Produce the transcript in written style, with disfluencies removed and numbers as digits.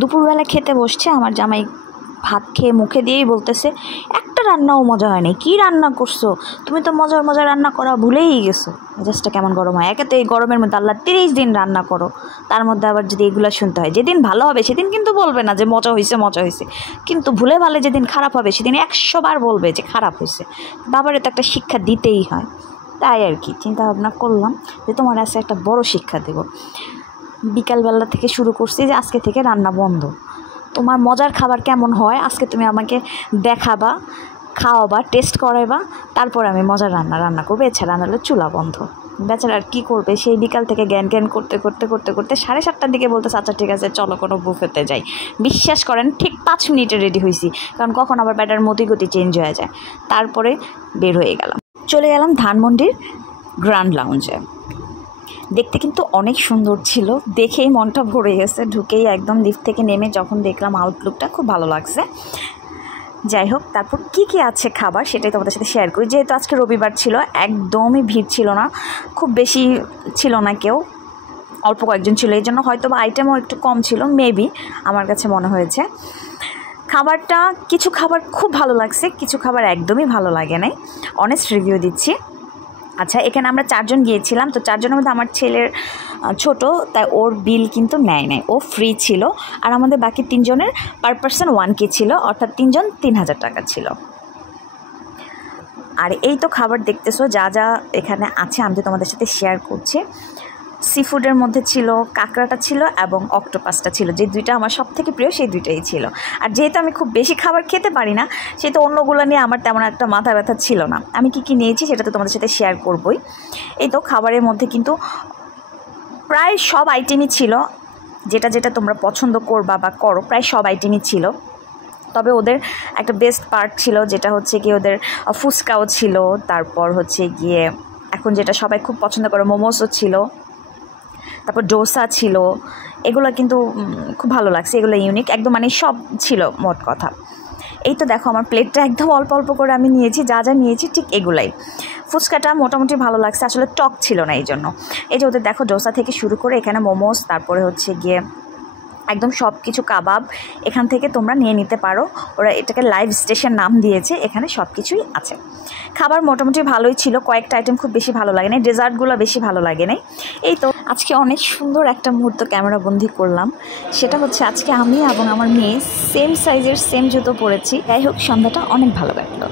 দুপুরবেলা খেতে বসছে, আমার জামাই ভাত খেয়ে মুখে দিয়েই বলতেছে একটা রান্নাও মজা হয়নি। কি রান্না করছো তুমি? তো মজার মজার রান্না করা ভুলেই গেছো। মেজাজটা কেমন গরম হয়। একে তো এই গরমের মধ্যে আল্লাহ 30 দিন রান্না করো, তার মধ্যে আবার যদি এগুলো শুনতে হয়। যেদিন ভালো হবে সেদিন কিন্তু বলবে না যে মজা হয়েছে মজা হয়েছে, কিন্তু ভুলে ভালে যেদিন খারাপ হবে সেদিন 100 বার বলবে যে খারাপ হয়েছে। বাবারে তো একটা শিক্ষা দিতেই হয়। তাই আর কি চিন্তা ভাবনা করলাম যে তোমার কাছে একটা বড় শিক্ষা দেব। বিকালবেলা থেকে শুরু করছি যে আজকে থেকে রান্না বন্ধ। তোমার মজার খাবার কেমন হয় আজকে তুমি আমাকে দেখাবা, খাওয়াবা, টেস্ট করাইবা, তারপর আমি মজার রান্না করবো। এছাড়া নাহলে চুলা বন্ধ। বেচারা আর কী করবে, সেই বিকাল থেকে জ্ঞান করতে 7:30টার দিকে বলতেছে আচ্ছা ঠিক আছে চলো কোনো বুফেতে যাই। বিশ্বাস করেন ঠিক 5 মিনিটে রেডি হয়েছি, কারণ কখন আবার ব্যাটার মতিগতি চেঞ্জ হয়ে যায়। তারপরে বের হয়ে গেলাম, চলে গেলাম ধানমন্ডির গ্র্যান্ড লাউঞ্জে। দেখতে কিন্তু অনেক সুন্দর ছিল, দেখেই মনটা ভরে গেছে। ঢুকেই একদম লিফট থেকে নেমে যখন দেখলাম আউটলুকটা খুব ভালো লাগছে। যাই হোক, তারপর কি আছে খাবার সেটাই তোমাদের সাথে শেয়ার করি। যেহেতু আজকে রবিবার ছিল, একদমই ভিড় ছিল না, খুব বেশি ছিল না কেউ, অল্প কয়েকজন ছিল, এই জন্য হয়তো বা আইটেমও একটু কম ছিল মেবি, আমার কাছে মনে হয়েছে। খাবারটা কিছু খাবার খুব ভালো লাগছে, কিছু খাবার একদমই ভালো লাগে নাই, অনেস্ট রিভিউ দিচ্ছি। আচ্ছা, এখানে আমরা 4 জন গিয়েছিলাম, তো 4 জনের মধ্যে আমার ছেলের ছোট, তাই ওর বিল কিন্তু নেয় নাই, ও ফ্রি ছিল। আর আমাদের বাকি 3 জনের পার পারসন 1K ছিল, অর্থাৎ 3 জন 3000 টাকা ছিল। আর এই তো খাবার দেখতেছো যা যা এখানে আছে আমি তো তোমাদের সাথে শেয়ার করছি। সি ফুডের মধ্যে ছিল কাঁকড়াটা ছিল এবং অক্টোপাসটা ছিল, যে দুইটা আমার সব থেকে প্রিয়, সেই দুইটাই ছিল। আর যেহেতু আমি খুব বেশি খাবার খেতে পারি না, সেহেতু অন্যগুলো নিয়ে আমার তেমন একটা মাথা ব্যথা ছিল না। আমি কি নিয়েছি সেটা তো তোমাদের সাথে শেয়ার করবই। এই তো খাবারের মধ্যে কিন্তু প্রায় সব আইটেমই ছিল, যেটা তোমরা পছন্দ করবা বা করো, প্রায় সব আইটেমই ছিল। তবে ওদের একটা বেস্ট পার্ট ছিল, যেটা হচ্ছে কি ওদের ফুচকাও ছিল, তারপর হচ্ছে গিয়ে এখন যেটা সবাই খুব পছন্দ করে মোমোসও ছিল, তারপর ডোসা ছিল। এগুলো কিন্তু খুব ভালো লাগছে, এগুলো ইউনিক একদম, মানে সব ছিল মোট কথা। এই তো দেখো আমার প্লেটটা একদম অল্প অল্প করে আমি নিয়েছি, যা যা নিয়েছি ঠিক এগুলাই। ফুচকাটা মোটামুটি ভালো লাগছে, আসলে টক ছিল না এই জন্য। এই যে ওদের দেখো ডোসা থেকে শুরু করে এখানে মোমোস, তারপরে হচ্ছে গিয়ে একদম সব কিছু কাবাব এখান থেকে তোমরা নিয়ে নিতে পারো। ওরা এটাকে লাইভ স্টেশন নাম দিয়েছে, এখানে সব কিছুই আছে। খাবার মোটামুটি ভালোই ছিল, কয়েকটা আইটেম খুব বেশি ভালো লাগে নাই, ডেজার্টগুলো বেশি ভালো লাগে নাই। এই তো আজকে অনেক সুন্দর একটা মুহূর্ত ক্যামেরা বন্দি করলাম, সেটা হচ্ছে আজকে আমি এবং আমার মেয়ে সেম সাইজের সেম জুতো পরেছি। যাই হোক, সন্ধ্যাটা অনেক ভালো কাটলো।